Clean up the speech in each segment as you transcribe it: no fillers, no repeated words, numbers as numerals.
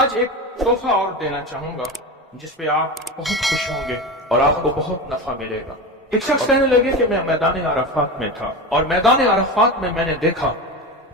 آج ایک تحفہ اور دینا چاہوں گا جس پہ آپ بہت خوش ہوں گے اور آپ کو بہت نفع ملے گا۔ ایک شخص کہنے لگے کہ میں میدان عرفات میں تھا اور میدان عرفات میں نے دیکھا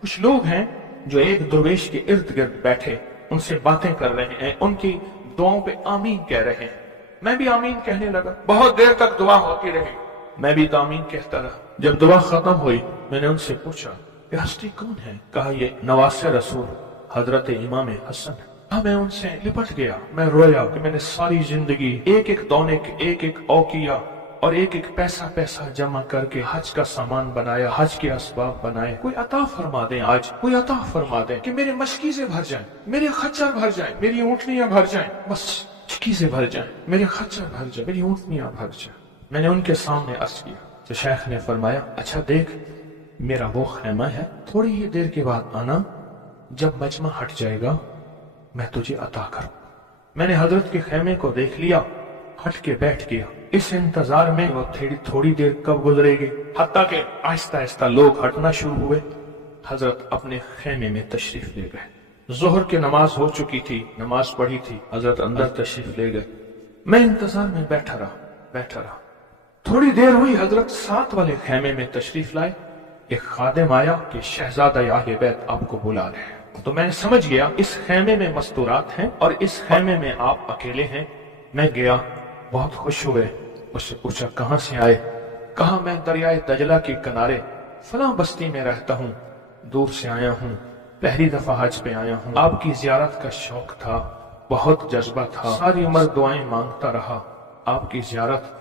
کچھ لوگ ہیں جو ایک درویش کے ارد گرد بیٹھے ان سے باتیں کر رہے ہیں، ان کی دعاؤں پہ آمین کہہ رہے ہیں۔ میں بھی آمین کہنے لگا، بہت دیر تک دعا ہوتی رہی، میں بھی آمین کہتا رہا۔ جب دعا ختم ہوئی میں نے ان سے پوچھا یہ ہستی کون ہے؟ کہا یہ نواس رسول حضرت امام حسن ہے۔ میں ان سے لپٹ گیا، میں رویا کہ میں نے ساری زندگی ایک ایک دونے کے ایک ایک اوقیہ اور ایک ایک پیسہ جمع کر کے حج کا سامان بنایا، حج کے اسباب بنائے۔ کوئی عطا فرما دیں، آج کوئی عطا فرما دیں کہ میرے مشکیزیں بھر جائیں، میرے خچر بھر جائیں، میری اونٹنیاں بھر جائیں، بس مشکیزیں بھر جائیں، میرے خچر بھر جائیں، میری اونٹنیاں بھر جائیں۔ میں نے ان کے سامنے عرض کیا تو شیخ نے فرمایا اچھا دیکھ میرا وہ خیمہ ہے، تھوڑی ہی دیر کے بعد آنا، جب مجمع ہٹ جائے گا میں تجھے عطا کروں۔ میں نے حضرت کے خیمے کو دیکھ لیا، ہٹ کے بیٹھ گیا۔ اس انتظار میں وہ تھوڑی دیر کب گزرے گی، حتیٰ کہ آہستہ آہستہ لوگ ہٹنا شروع ہوئے۔ حضرت اپنے خیمے میں تشریف لے گئے۔ ظہر کی نماز ہو چکی تھی، نماز پڑھی تھی، حضرت اندر تشریف لے گئے۔ میں انتظار میں بیٹھا رہا۔ تھوڑی دیر ہوئی، حضرت ساتھ والے خیمے میں تشریف لائے۔ ایک خادم آیا کہ شہزادہ اہل بیت آپ کو بلا رہے ہیں۔ تو میں سمجھ گیا اس خیمے میں مستورات ہیں اور اس خیمے میں آپ اکیلے ہیں۔ میں گیا، بہت خوش ہوئے، اس سے پوچھا کہاں سے آئے؟ کہا میں دریائے دجلہ کے کنارے فلاں بستی میں رہتا ہوں، دور سے آیا ہوں، پہلی دفعہ حج پہ آیا ہوں۔ آپ کی زیارت کا شوق تھا، بہت جذبہ تھا، ساری عمر دعائیں مانگتا رہا آپ کی زیارت،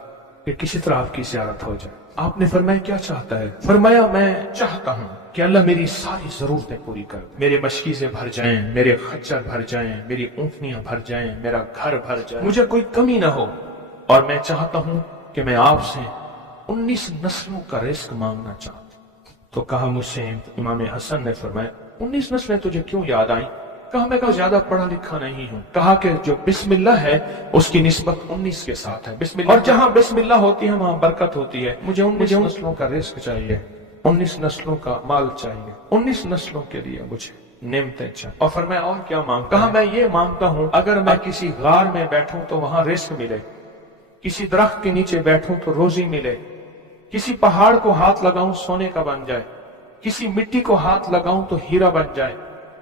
کہ کسی طرح آپ کی زیارت ہو جائے۔ آپ نے فرمایا کیا چاہتا ہے؟ فرمایا میں چاہتا ہوں کہ اللہ میری ساری ضرورتیں پوری کر دے، میرے مشکیزیں بھر جائیں، میرے خچر بھر جائیں، میری اونٹنیاں بھر جائیں، میرا گھر بھر جائے، مجھے کوئی کمی نہ ہو، اور میں چاہتا ہوں کہ میں آپ سے 19 نسلوں کا رزق مانگنا چاہتا ہوں۔ تو کہا مجھ سے امام حسن نے فرمایا 19 نسلیں تجھے کیوں یاد آئیں؟ کہا میں زیادہ پڑھا لکھا نہیں ہوں۔ کہا کہ جو بسم اللہ ہے اس کی نسبت 19 کے ساتھ ہے، بسم اللہ، اور جہاں بسم اللہ ہوتی ہے وہاں برکت ہوتی ہے۔ مجھے 19 نسلوں کا رزق چاہیے، 19 نسلوں کا مال چاہیے، 19 نسلوں کے لیے مجھے نعمتیں چاہیے۔ اور فرمایا اور کیا مانگتا؟ کہا میں یہ مانگتا ہوں اگر میں کسی غار میں بیٹھوں تو وہاں رزق ملے، کسی درخت کے نیچے بیٹھوں تو روزی ملے، کسی پہاڑ کو ہاتھ لگاؤں سونے کا بن جائے، کسی مٹی کو ہاتھ لگاؤں تو ہیرا بن جائے۔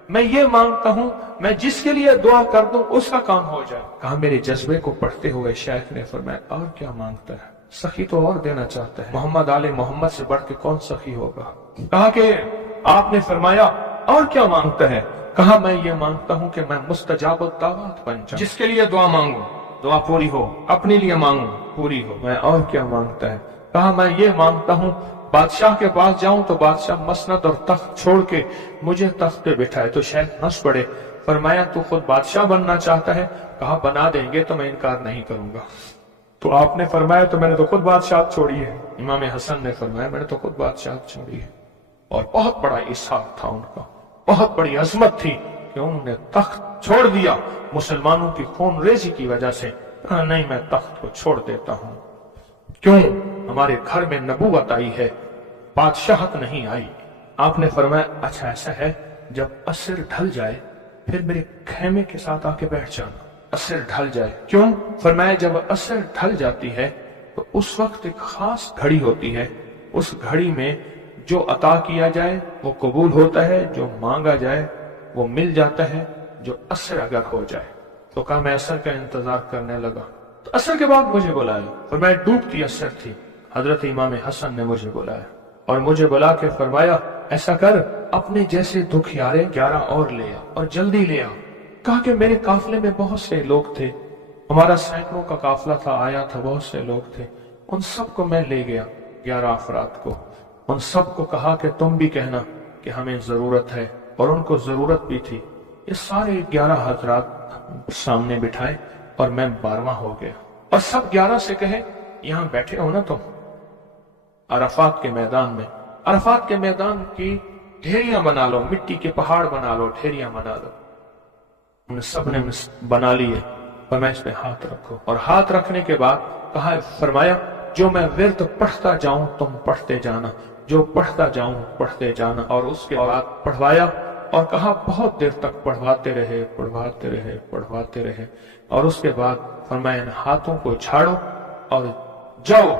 میں یہ مانگتا ہوں میں جس کے لیے دعا کر دوں اس کا کام ہو جائے۔ کہا میرے جذبے کو پڑھتے ہوئے شیخ نے فرمایا اور کیا مانگتا ہے؟ سخی تو اور دینا چاہتا ہے، محمد آل محمد سے بڑھ کے کون سخی ہوگا؟ کہا کہ آپ نے فرمایا اور کیا مانگتا ہے؟ کہا میں یہ مانگتا ہوں کہ میں مستجاب الدعوات بن جاؤں، جس کے لیے دعا مانگوں دعا پوری ہو، اپنے لیے مانگوں پوری ہو۔ میں اور کیا مانگتا ہے؟ کہا میں یہ مانگتا ہوں بادشاہ کے پاس جاؤں تو بادشاہ مسند اور تخت چھوڑ کے مجھے تخت پہ بٹھائے۔ تو شیخ ہنس پڑے، فرمایا تو خود بادشاہ بننا چاہتا ہے؟ کہا بنا دیں گے تو میں انکار نہیں کروں گا۔ تو آپ نے فرمایا تو میں نے تو خود بادشاہت چھوڑی ہے۔ امام حسن نے فرمایا میں نے تو خود بادشاہت چھوڑی ہے۔ اور بہت بڑا اصرار تھا ان کا، بہت بڑی عظمت تھی کہ انہوں نے تخت چھوڑ دیا مسلمانوں کی خون ریزی کی وجہ سے۔ کہا نہیں میں تخت کو چھوڑ دیتا ہوں، کیوں؟ ہمارے گھر میں نبوت آئی ہے، بادشاہت نہیں آئی۔ آپ نے فرمایا اچھا ایسا ہے، جب عصر ڈھل جائے پھر میرے خیمے کے ساتھ آ کے بیٹھ جانا۔ عصر ڈھل جائے کیوں؟ فرمایا جب عصر ڈھل جاتی ہے تو اس وقت ایک خاص گھڑی ہوتی ہے، اس گھڑی میں جو عطا کیا جائے وہ قبول ہوتا ہے، جو مانگا جائے وہ مل جاتا ہے، جو عصر اگر ہو جائے۔ تو کہا میں عصر کا انتظار کرنے لگا، تو عصر کے بعد مجھے بلایا، فرمایا ڈوبتی عصر تھی، حضرت امام حسن نے مجھے بلایا اور مجھے بلا کے فرمایا ایسا کر اپنے جیسے دکھیارے 11 اور لے آ اور جلدی لے آ۔ کہا کہ میرے قافلے میں بہت سے لوگ تھے، ہمارا سینکڑوں کا قافلہ تھا، آیا تھا، بہت سے لوگ تھے، ان سب کو میں لے گیا، 11 افراد کو، ان سب کو کہا کہ تم بھی کہنا کہ ہمیں ضرورت ہے، اور ان کو ضرورت بھی تھی۔ یہ سارے 11 حضرات سامنے بٹھائے اور میں 12واں ہو گیا، اور سب 11 سے کہے یہاں بیٹھے ہو نا تم عرفات کے میدان میں، عرفات کے میدان کی ڈھیریاں بنا لو، مٹی کے پہاڑ بنا لو، ڈھیریاں بنا لو۔ ان سب نے بنا لیے، فرمایا اس پہ ہاتھ رکھو، اور ہاتھ رکھنے کے بعد کہا فرمایا جو میں ورد پڑھتا جاؤں تم پڑھتے جانا، جو پڑھتا جاؤں پڑھتے جانا، اور اس کے بعد پڑھوایا اور کہا بہت دیر تک پڑھواتے رہے اور اس کے بعد فرمایا ان ہاتھوں کو جھاڑو اور جاؤ،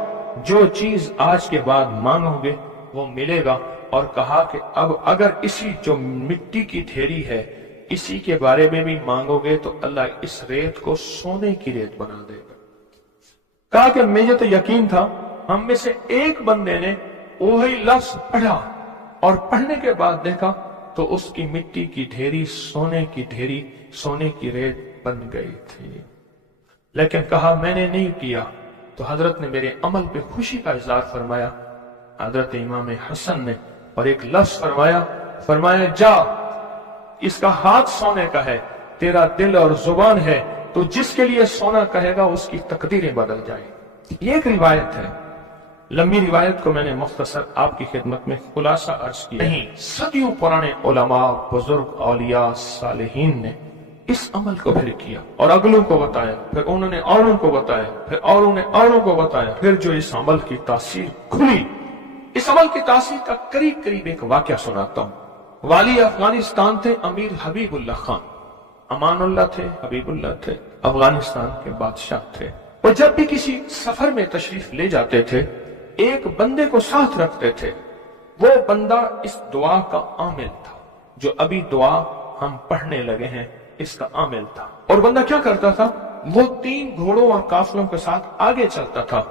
جو چیز آج کے بعد مانگو گے وہ ملے گا، اور کہا کہ اب اگر اسی جو مٹی کی ڈھیری ہے اسی کے بارے میں بھی مانگو گے تو اللہ اس ریت کو سونے کی ریت بنا دے گا۔ کہا کہ مجھے تو یقین تھا، ہم میں سے ایک بندے نے وہی لفظ پڑھا اور پڑھنے کے بعد دیکھا تو اس کی مٹی کی ڈھیری سونے کی ریت بن گئی تھی، لیکن کہا میں نے نہیں کیا۔ تو حضرت نے میرے عمل پہ خوشی کا اظہار فرمایا، حضرت امام حسن نے، اور ایک لفظ فرمایا جا، اس کا ہاتھ سونے کا ہے، تیرا دل اور زبان ہے، تو جس کے لیے سونا کہے گا اس کی تقدیریں بدل جائیں۔ یہ ایک روایت ہے، لمبی روایت کو میں نے مختصر آپ کی خدمت میں خلاصہ عرض کیا۔ نہیں، صدیوں پرانے علماء، بزرگ، اولیاء، صالحین نے اس عمل کو پھر کیا اور اگلوں کو بتایا، پھر انہوں نے اوروں کو بتایا، پھر اوروں نے اوروں کو بتایا، پھر جو اس عمل کی تاثیر کھلی، اس عمل کی تاثیر کا قریب ایک واقعہ سناتا ہوں۔ والی افغانستان تھے امیر حبیب اللہ خان، امان اللہ تھے، حبیب اللہ تھے، افغانستان کے بادشاہ تھے۔ وہ جب بھی کسی سفر میں تشریف لے جاتے تھے ایک بندے کو ساتھ رکھتے تھے، وہ بندہ اس دعا کا عامل تھا، جو ابھی دعا ہم پڑھنے لگے ہیں اس کا عامل تھا۔ اور بندہ کیا کرتا تھا، وہ 3 گھوڑوں اور قافلوں کے ساتھ آگے چلتا تھا۔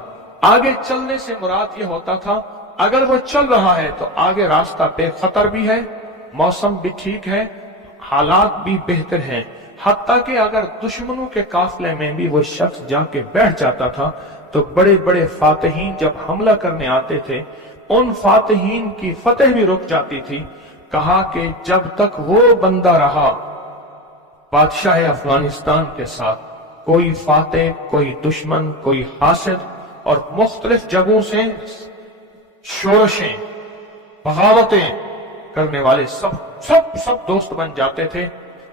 آگے چلنے سے مراد یہ ہوتا تھا اگر وہ چل رہا ہے تو آگے راستہ بے خطر بھی ہے، موسم بھی ٹھیک ہے، حالات بھی بہتر ہیں، حتیٰ کہ اگر دشمنوں کے قافلے میں بھی وہ شخص جا کے بیٹھ جاتا تھا تو بڑے بڑے فاتحین جب حملہ کرنے آتے تھے ان فاتحین کی فتح بھی رک جاتی تھی۔ کہا کہ جب تک وہ بندہ رہا بادشاہ افغانستان کے ساتھ، کوئی فاتح، کوئی دشمن، کوئی حاسد اور مختلف جگہوں سے شورشیں، بغاوتیں کرنے والے سب دوست بن جاتے تھے،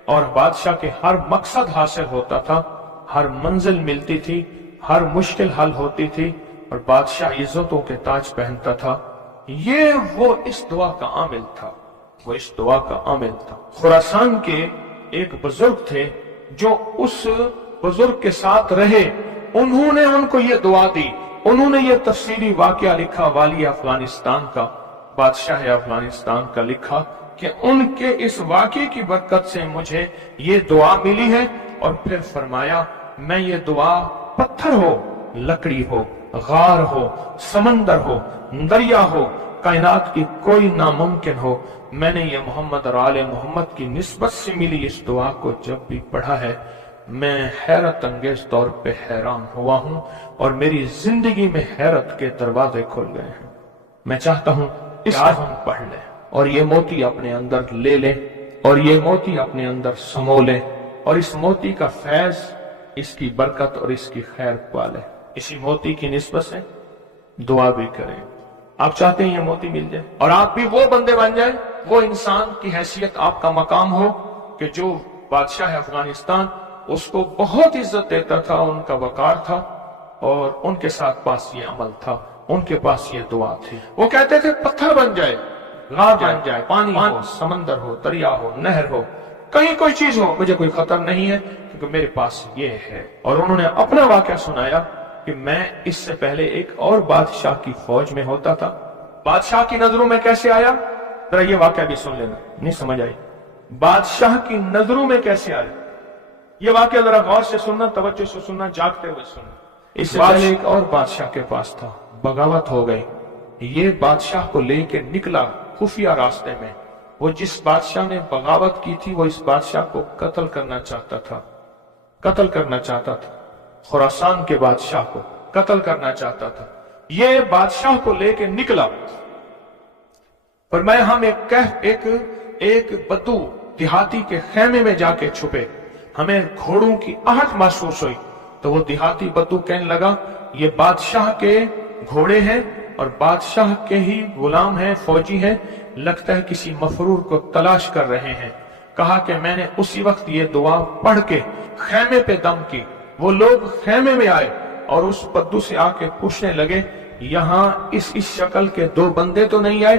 اور بادشاہ کے ہر مقصد حاصل ہوتا تھا، ہر منزل ملتی تھی، ہر مشکل حل ہوتی تھی، اور بادشاہ عزتوں کے تاج پہنتا تھا۔ یہ وہ اس دعا کا عامل تھا، خراسان کے ایک بزرگ تھے جو اس بزرگ کے ساتھ رہے، انہوں نے ان کو یہ دعا دی، انہوں نے یہ تفصیلی واقعہ لکھا، والی افغانستان کا، بادشاہ افغانستان کا لکھا کہ ان کے اس واقعے کی برکت سے مجھے یہ دعا ملی ہے، اور پھر فرمایا میں یہ دعا پتھر ہو، لکڑی ہو، غار ہو، سمندر ہو، دریا ہو، کائنات کی کوئی ناممکن ہو، میں نے یہ محمد اور آل محمد کی نسبت سے ملی اس دعا کو جب بھی پڑھا ہے میں حیرت انگیز طور پہ حیران ہوا ہوں، اور میری زندگی میں حیرت کے دروازے کھل گئے ہیں۔ میں چاہتا ہوں اس کو ہم پڑھ لیں اور یہ موتی اپنے اندر لے لیں اور یہ موتی اپنے اندر سمو لیں، اور اس موتی کا فیض، اس کی برکت اور اس کی خیر پا لیں۔ اسی موتی کی نسبت سے دعا بھی کریں۔ آپ چاہتے ہیں یہ موتی مل جائے اور آپ بھی وہ بندے بن جائیں، وہ انسان کی حیثیت آپ کا مقام ہو کہ جو بادشاہ افغانستان اس کو بہت عزت دیتا تھا، ان کا وقار تھا، اور ان کے ساتھ پاس یہ عمل تھا، ان کے پاس یہ دعا تھی۔ وہ کہتے تھے پتھر بن جائے، غار بن جائے، پانی ہو، سمندر ہو، دریا ہو، نہر ہو، کہیں کوئی چیز ہو، مجھے کوئی خطر نہیں ہے کیونکہ میرے پاس یہ ہے۔ اور انہوں نے اپنا واقعہ سنایا کہ میں اس سے پہلے ایک اور بادشاہ کی فوج میں ہوتا تھا، بادشاہ کی نظروں میں کیسے آیا، ذرا یہ واقعہ بھی سن لینا، نہیں سمجھ آئی، بادشاہ کی نظروں میں کیسے آیا، یہ واقعہ ذرا غور سے سننا، توجہ سے سننا، جاگتے ہوئے سننا۔ اس سے پہلے ایک اور بادشاہ کے پاس تھا، بغاوت ہو گئی، یہ بادشاہ کو لے کے نکلا خفیہ راستے میں، وہ جس بادشاہ نے بغاوت کی تھی وہ اس بادشاہ کو قتل کرنا چاہتا تھا، خراسان کے بادشاہ کو قتل کرنا چاہتا تھا۔ یہ بادشاہ کو لے کے نکلا، فرمایا ہم ایک بدو دیہاتی کے خیمے میں جا کے چھپے، ہمیں گھوڑوں کی آہٹ محسوس ہوئی، تو وہ دیہاتی بدو کہنے لگا یہ بادشاہ کے گھوڑے ہیں اور بادشاہ کے ہی غلام ہیں، فوجی ہیں، لگتا ہے کسی مفرور کو تلاش کر رہے ہیں۔ کہا کہ میں نے اسی وقت یہ دعا پڑھ کے خیمے پہ دم کی، وہ لوگ خیمے میں آئے اور اس بدو سے آ کے پوچھنے لگے یہاں اس شکل کے 2 بندے تو نہیں آئے؟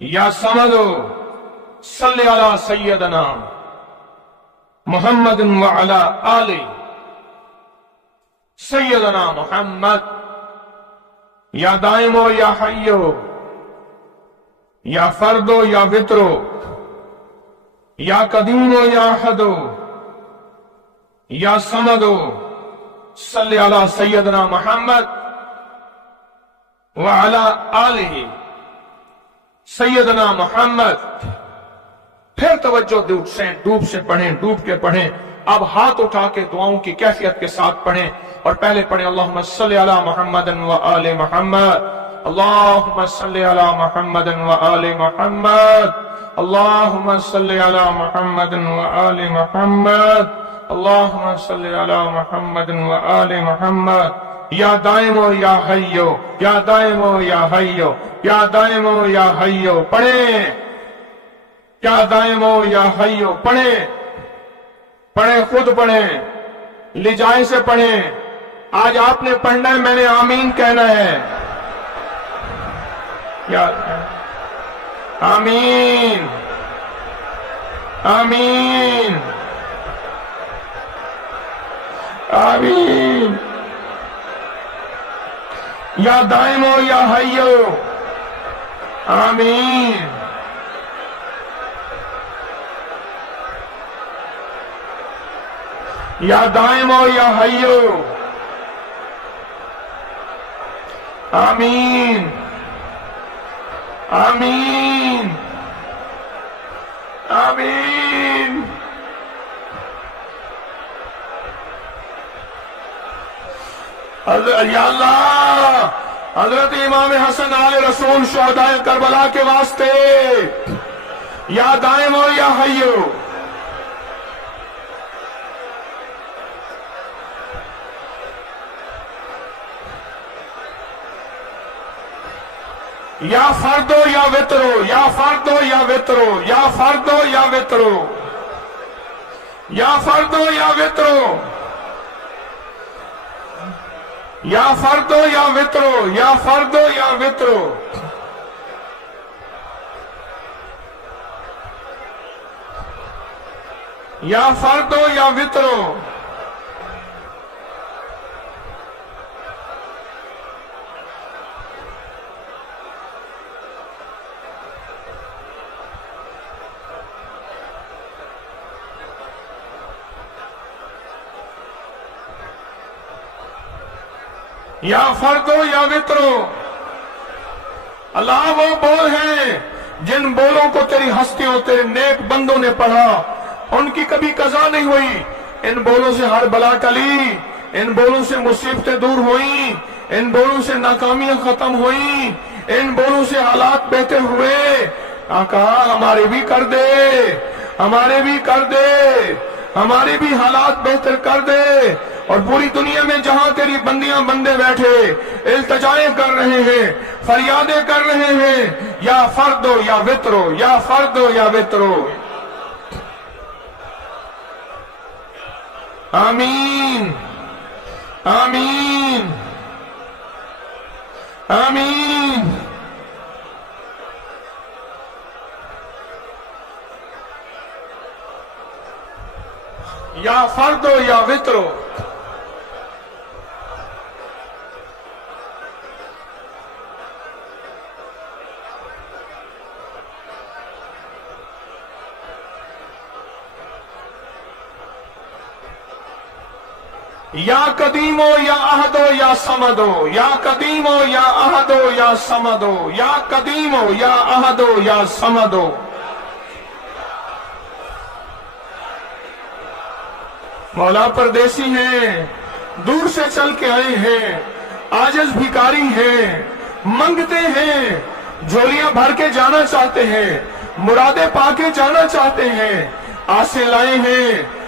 یا سمدو صلی علی سیدنا محمد وعلی آل سیدنا محمد یا دائمو یا حیو یا فردو یا وطرو یا قدیمو یا احدو یا سمدو صلی علی سیدنا محمد وعلی آلہ سیدنا محمد. پھر توجہ ڈوب سے پڑھیں، ڈوب کے پڑھیں. اب ہاتھ اٹھا کے دعاؤں کی کیفیت کے ساتھ پڑھیں اور پہلے پڑھیں اللہم صلی علی محمد و آل محمد، اللہم صلی علی محمد و آل محمد، اللہم صلی علی محمد و آل محمد، اللہم صلی علی محمد و آل محمد. یا دائمو یا حیو، یا دائمو یا حیو، یا دائمو یا حیو پڑھیں. یا دائمو یا حیو پڑھیں، پڑھیں، خود پڑھیں، لجائے سے پڑھیں. آج آپ نے پڑھنا ہے، میں نے آمین کہنا ہے. یا آمین آمین آمین. یا دائمو یا حیو آمین. یا دائمو یا حیو آمین آمین آمین. یا اللہ، حضرت امام حسن آل رسول شہداء کربلا کے واسطے یا دائمو یا حیو. یا فردو یا وطرو، یا فردو یا وطرو، یا فردو یا وطرو، یا فردو یا وطرو، یا فردو یا وطرو، یا فردو یا وطرو. یا فردو یا وطرو. یا فردو یا وطرو. اللہ وہ بول ہیں جن بولوں کو تیری ہستیوں، تیرے نیک بندوں نے پڑھا، ان کی کبھی قضا نہیں ہوئی. ان بولوں سے ہر بلا ٹلی، ان بولوں سے مصیبتیں دور ہوئیں، ان بولوں سے ناکامیاں ختم ہوئیں، ان بولوں سے حالات بہتر ہوئے. آقا ہمارے بھی کر دے، ہمارے بھی کر دے، ہمارے بھی حالات بہتر کر دے. اور پوری دنیا میں جہاں تیری بندیاں بندے بیٹھے التجائیں کر رہے ہیں، فریادیں کر رہے ہیں، یا فردو یا وطرو، یا فردو یا وطرو. آمین آمین آمین. یا فردو یا وطرو. یا قدیمو یا احدو یا سمدو، یا قدیمو یا احدو یا سمدو، یا قدیمو یا احدو یا سمدو. مولا پردیسی ہیں، دور سے چل کے آئے ہیں، عاجز بھکاری ہیں، منگتے ہیں، جھولیاں بھر کے جانا چاہتے ہیں، مرادیں پا کے جانا چاہتے ہیں، آسے لائے ہیں.